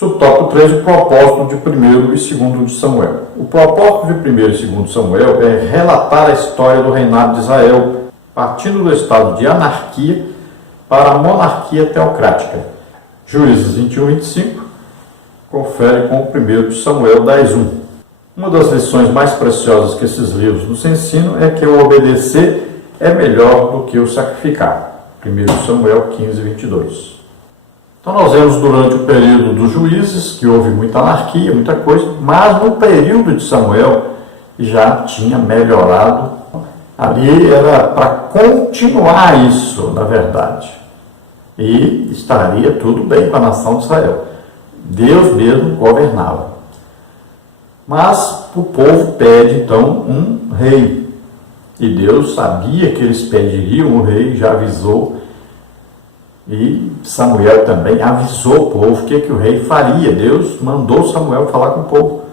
Subtópico 3, o propósito de 1º e 2º de Samuel. O propósito de 1º e 2º de Samuel é relatar a história do reinado de Israel, partindo do estado de anarquia para a monarquia teocrática. Juízes 21 e 25 confere com o 1º de Samuel 10:1. Uma das lições mais preciosas que esses livros nos ensinam é que o obedecer é melhor do que o sacrificar. 1 de Samuel 15, 22. Então nós vemos durante o período dos juízes que houve muita anarquia, muita coisa, mas no período de Samuel já tinha melhorado. Ali era para continuar isso, na verdade. E estaria tudo bem com a nação de Israel. Deus mesmo governava. Mas o povo pede então um rei. E Deus sabia que eles pediriam um rei, já avisou. E Samuel também avisou o povo o que o rei faria. Deus mandou Samuel falar com o povo.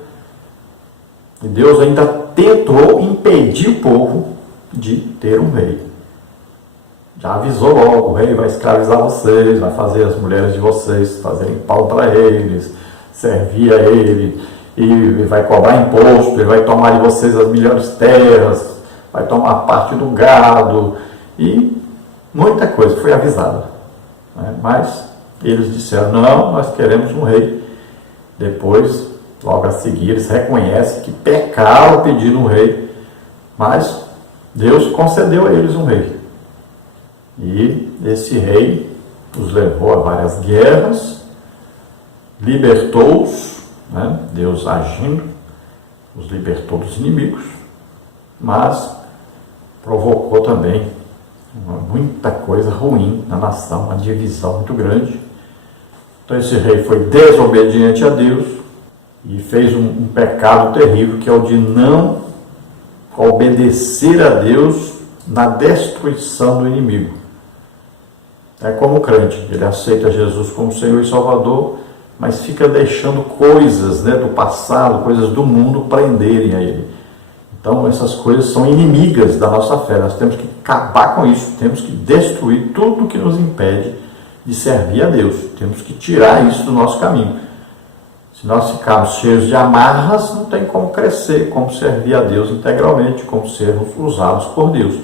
E Deus ainda tentou impedir o povo de ter um rei. Já avisou logo: o rei vai escravizar vocês, vai fazer as mulheres de vocês fazerem pau para eles, servir a ele, e vai cobrar imposto, ele vai tomar de vocês as melhores terras, vai tomar parte do gado, e muita coisa foi avisada. Mas eles disseram: não, nós queremos um rei. Depois, logo a seguir, eles reconhecem que pecaram pedindo um rei, mas Deus concedeu a eles um rei. E esse rei os levou a várias guerras, libertou-os, Deus agindo, os libertou dos inimigos, mas provocou também muita coisa ruim na nação, uma divisão muito grande. Então esse rei foi desobediente a Deus e fez um pecado terrível, que é o de não obedecer a Deus na destruição do inimigo. É como o crente, ele aceita Jesus como Senhor e Salvador, mas fica deixando coisas do passado, coisas do mundo prenderem a ele. Então essas coisas são inimigas da nossa fé. Nós temos que acabar com isso, temos que destruir tudo que nos impede de servir a Deus. Temos que tirar isso do nosso caminho. Se nós ficarmos cheios de amarras, não tem como crescer, como servir a Deus integralmente, como sermos usados por Deus.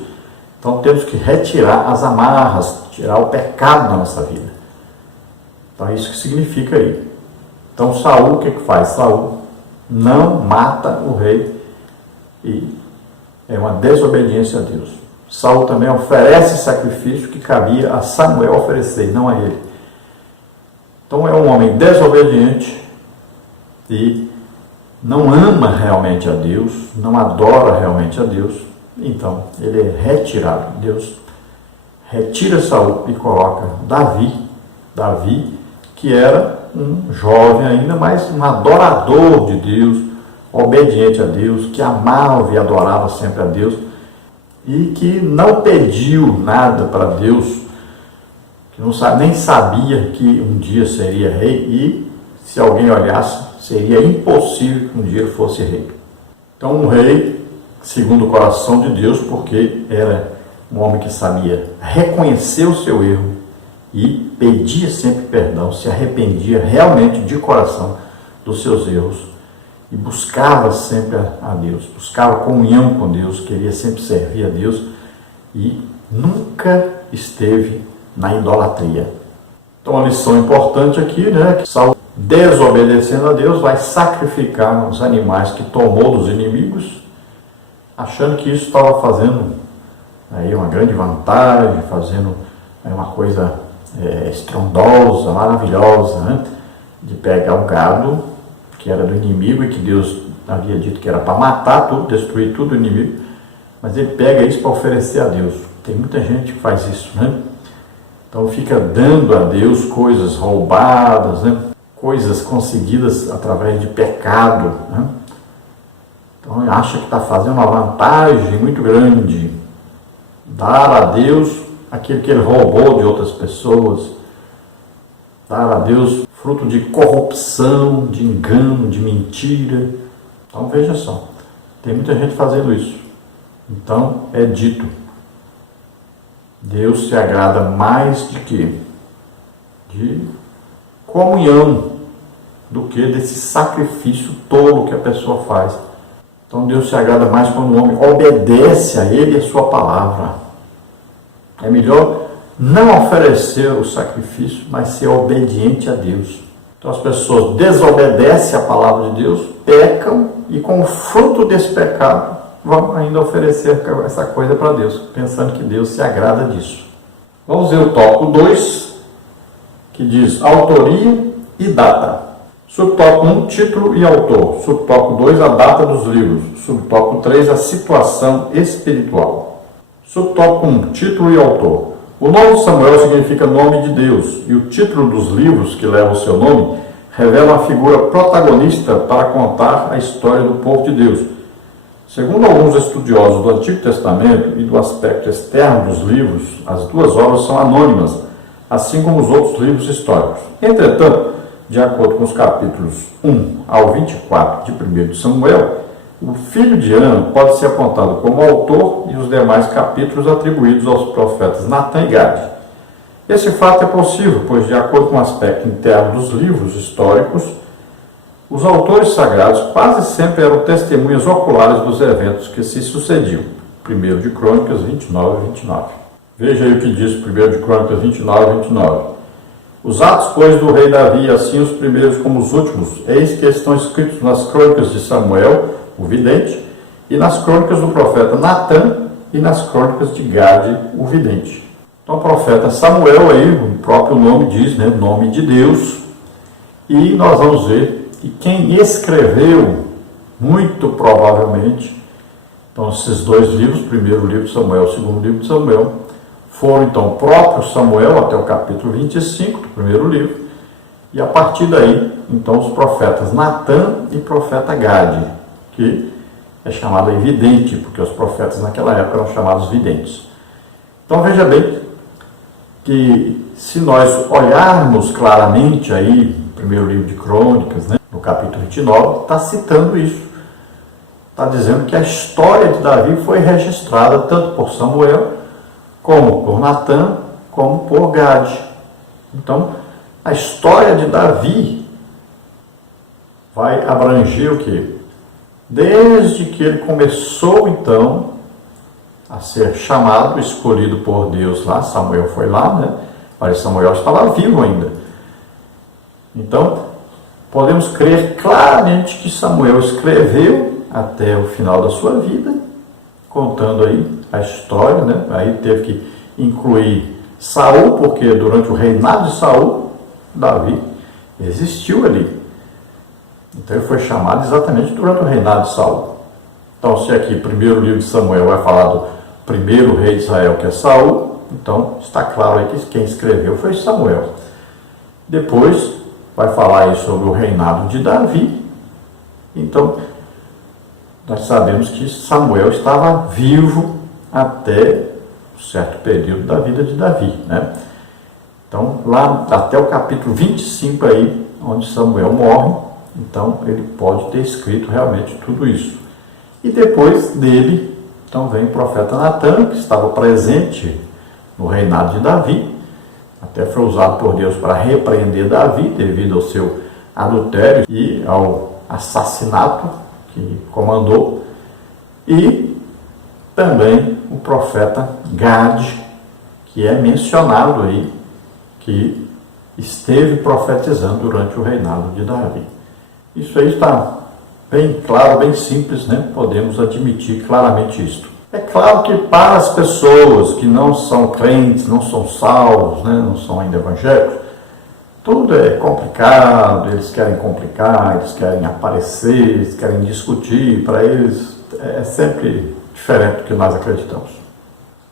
Então temos que retirar as amarras, tirar o pecado da nossa vida. Então é isso que significa aí. Então Saul, o que faz? Saul não mata o rei, e é uma desobediência a Deus. Saul também oferece sacrifício que cabia a Samuel oferecer, não a ele. Então é um homem desobediente e não ama realmente a Deus, não adora realmente a Deus. Então ele é retirado. Deus retira Saul e coloca Davi, que era um jovem ainda, mas um adorador de Deus, obediente a Deus, que amava e adorava sempre a Deus, e que não pediu nada para Deus, que nem sabia que um dia seria rei, e se alguém olhasse, seria impossível que um dia ele fosse rei. Então um rei segundo o coração de Deus, porque era um homem que sabia reconhecer o seu erro e pedia sempre perdão, se arrependia realmente de coração dos seus erros, e buscava sempre a Deus, buscava comunhão com Deus, queria sempre servir a Deus e nunca esteve na idolatria. Então a lição importante aqui, que Saul, desobedecendo a Deus, vai sacrificar os animais que tomou dos inimigos, achando que isso estava fazendo aí uma grande vantagem, fazendo uma coisa estrondosa, maravilhosa, de pegar um gado que era do inimigo e que Deus havia dito que era para matar tudo, destruir tudo o inimigo, mas ele pega isso para oferecer a Deus. Tem muita gente que faz isso, Então fica dando a Deus coisas roubadas, coisas conseguidas através de pecado, Então acha que está fazendo uma vantagem muito grande, dar a Deus aquilo que ele roubou de outras pessoas, dar a Deus fruto de corrupção, de engano, de mentira. Então veja só, tem muita gente fazendo isso. Então é dito, Deus se agrada mais de quê? De comunhão, do que desse sacrifício tolo que a pessoa faz. Então Deus se agrada mais quando o homem obedece a Ele e a sua palavra. É melhor não oferecer o sacrifício, mas ser obediente a Deus. Então as pessoas desobedecem a palavra de Deus, pecam e com o fruto desse pecado vão ainda oferecer essa coisa para Deus, pensando que Deus se agrada disso. Vamos ver o tópico 2, que diz autoria e data. Subtópico 1, título e autor. Subtópico 2, a data dos livros. Subtópico 3, a situação espiritual. Subtópico 1, título e autor. O nome de Samuel significa nome de Deus, e o título dos livros que levam o seu nome revela a figura protagonista para contar a história do povo de Deus. Segundo alguns estudiosos do Antigo Testamento e do aspecto externo dos livros, as duas obras são anônimas, assim como os outros livros históricos. Entretanto, de acordo com os capítulos 1 ao 24 de 1 de Samuel, o filho de Ana pode ser apontado como autor e os demais capítulos atribuídos aos profetas Natã e Gade. Esse fato é possível, pois, de acordo com o aspecto interno dos livros históricos, os autores sagrados quase sempre eram testemunhas oculares dos eventos que se sucediam. 1 de Crônicas 29 e 29. Veja aí o que diz 1 de Crônicas 29 e 29. Os atos, pois, do rei Davi, assim os primeiros como os últimos, eis que estão escritos nas crônicas de Samuel, o vidente, e nas crônicas do profeta Natã e nas crônicas de Gade, o vidente. Então o profeta Samuel aí, o próprio nome diz, né, nome de Deus, e nós vamos ver que quem escreveu, muito provavelmente, então esses dois livros, o primeiro livro de Samuel, o segundo livro de Samuel, foram então o próprio Samuel até o capítulo 25 do primeiro livro, e a partir daí, então, os profetas Natã e profeta Gade, que é chamado vidente, porque os profetas naquela época eram chamados videntes. Então veja bem que se nós olharmos claramente aí, no primeiro livro de Crônicas, né, no capítulo 29, está citando isso. Está dizendo que a história de Davi foi registrada tanto por Samuel, como por Natã, como por Gade. Então, a história de Davi vai abranger o quê? Desde que ele começou, então, a ser chamado, escolhido por Deus lá, Samuel foi lá, né? Mas Samuel estava vivo ainda. Então, podemos crer claramente que Samuel escreveu até o final da sua vida, contando aí a história, né? Aí teve que incluir Saul, porque durante o reinado de Saul, Davi existiu ali. Então ele foi chamado exatamente durante o reinado de Saul. Então, se aqui, primeiro livro de Samuel vai falar do primeiro rei de Israel, que é Saul, então está claro aí que quem escreveu foi Samuel. Depois vai falar aí sobre o reinado de Davi. Então, nós sabemos que Samuel estava vivo até um certo período da vida de Davi, né? Então, lá até o capítulo 25 aí, onde Samuel morre, então ele pode ter escrito realmente tudo isso. E depois dele, então vem o profeta Natã, que estava presente no reinado de Davi, até foi usado por Deus para repreender Davi, devido ao seu adultério e ao assassinato que comandou, e também o profeta Gade, que é mencionado aí, que esteve profetizando durante o reinado de Davi. Isso aí está bem claro, bem simples, né? Podemos admitir claramente isto. É claro que para as pessoas que não são crentes, não são salvos, né? Não são ainda evangélicos, tudo é complicado, eles querem complicar, eles querem aparecer, eles querem discutir, para eles é sempre diferente do que nós acreditamos.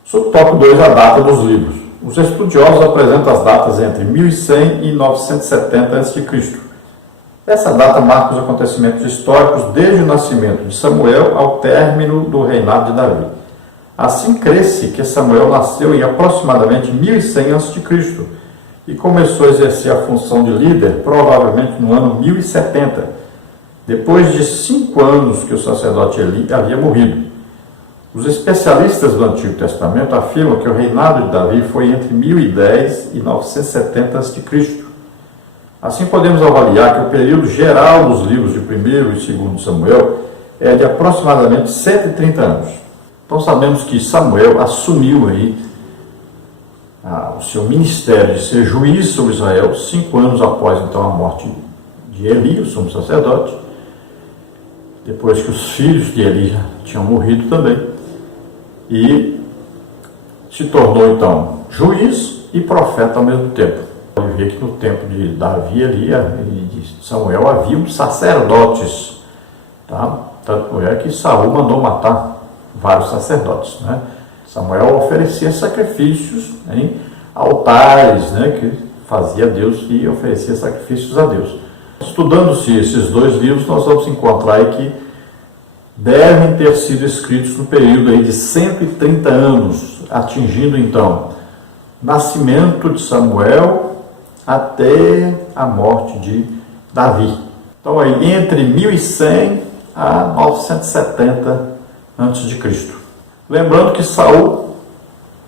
Subtópico 2, a data dos livros. Os estudiosos apresentam as datas entre 1100 e 970 a.C. Essa data marca os acontecimentos históricos desde o nascimento de Samuel ao término do reinado de Davi. Assim crê-se que Samuel nasceu em aproximadamente 1100 a.C. e começou a exercer a função de líder provavelmente no ano 1070, depois de 5 anos que o sacerdote Eli havia morrido. Os especialistas do Antigo Testamento afirmam que o reinado de Davi foi entre 1010 e 970 a.C. Assim podemos avaliar que o período geral dos livros de 1º e 2º Samuel é de aproximadamente 130 anos. Então sabemos que Samuel assumiu aí o seu ministério de ser juiz sobre Israel 5 anos após então a morte de Eli, o sumo sacerdote, depois que os filhos de Eli já tinham morrido também, e se tornou então juiz e profeta ao mesmo tempo. Pode ver que no tempo de Davi e de Samuel haviam sacerdotes, tá? Tanto é que Saul mandou matar vários sacerdotes, né? Samuel oferecia sacrifícios em altares, né, que fazia Deus e oferecia sacrifícios a Deus. Estudando-se esses dois livros, nós vamos encontrar aí que devem ter sido escritos no período aí de 130 anos, atingindo então nascimento de Samuel até a morte de Davi. Então aí entre 1100 a 970 a.C. Lembrando que Saul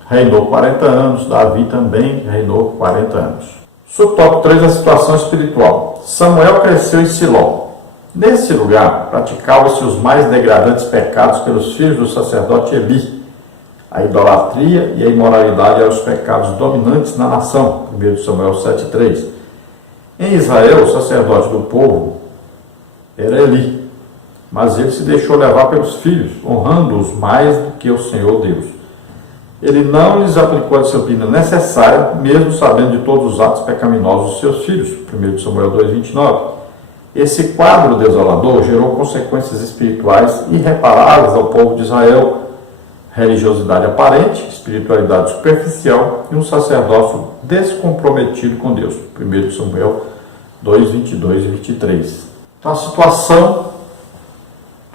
reinou 40 anos, Davi também reinou 40 anos. Subtópico 3, a situação espiritual. Samuel cresceu em Siló. Nesse lugar, praticavam-se os mais degradantes pecados pelos filhos do sacerdote Eli. A idolatria e a imoralidade eram os pecados dominantes na nação. 1 Samuel 7,3. Em Israel, o sacerdote do povo era Eli, mas ele se deixou levar pelos filhos, honrando-os mais do que o Senhor Deus. Ele não lhes aplicou a disciplina necessária, mesmo sabendo de todos os atos pecaminosos dos seus filhos. 1 Samuel 2,29. Esse quadro desolador gerou consequências espirituais irreparáveis ao povo de Israel: religiosidade aparente, espiritualidade superficial e um sacerdócio descomprometido com Deus. 1 Samuel 2:22 e 23. Então a situação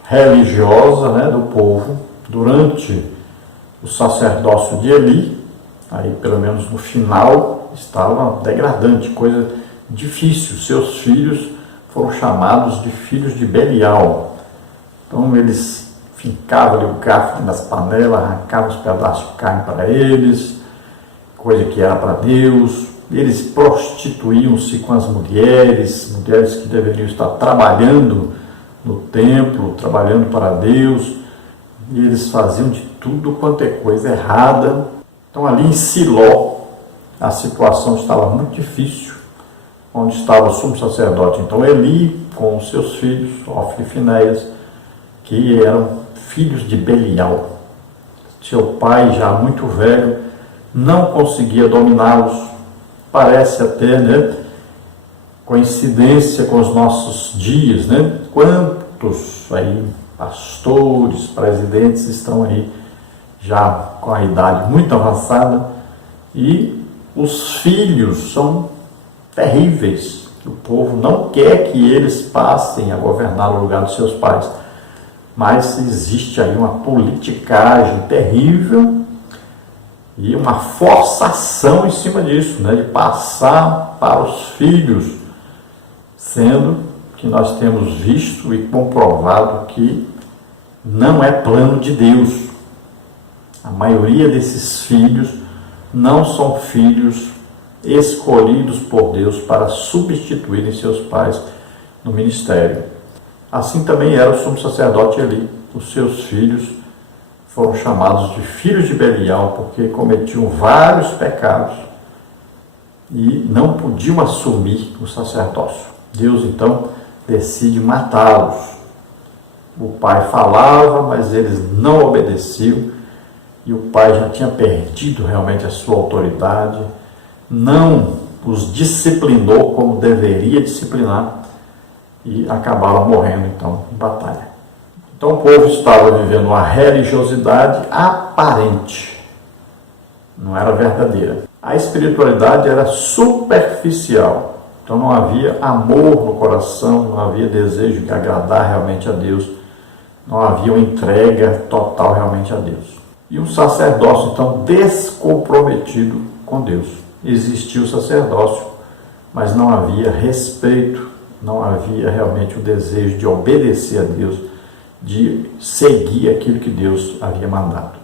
religiosa, né, do povo durante o sacerdócio de Eli, aí pelo menos no final, estava degradante, coisa difícil. Seus filhos foram chamados de filhos de Belial. Então eles fincavam ali o garfo nas panelas, arrancavam os pedaços de carne para eles, coisa que era para Deus. Eles prostituíam-se com as mulheres que deveriam estar trabalhando no templo, trabalhando para Deus, e eles faziam de tudo quanto é coisa errada. Então ali em Siló a situação estava muito difícil, onde estava o sumo sacerdote então Eli com os seus filhos, Ofni e Finéias, que eram filhos de Belial. Seu pai, já muito velho, não conseguia dominá-los. Parece até, né, coincidência com os nossos dias, né? Quantos aí pastores, presidentes estão aí já com a idade muito avançada e os filhos são terríveis. O povo não quer que eles passem a governar no lugar dos seus pais, mas existe aí uma politicagem terrível e uma forçação em cima disso, né, de passar para os filhos, sendo que nós temos visto e comprovado que não é plano de Deus. A maioria desses filhos não são filhos escolhidos por Deus para substituírem seus pais no ministério. Assim também era o sumo sacerdote Eli. Os seus filhos foram chamados de filhos de Belial porque cometiam vários pecados e não podiam assumir o sacerdócio. Deus então decide matá-los. O pai falava, mas eles não obedeciam, e o pai já tinha perdido realmente a sua autoridade, não os disciplinou como deveria disciplinar, e acabaram morrendo então em batalha. Então o povo estava vivendo uma religiosidade aparente, não era verdadeira. A espiritualidade era superficial. Então não havia amor no coração, não havia desejo de agradar realmente a Deus, não havia uma entrega total realmente a Deus. E um sacerdócio então descomprometido com Deus. Existia o sacerdócio, mas não havia respeito, não havia realmente o desejo de obedecer a Deus, de seguir aquilo que Deus havia mandado.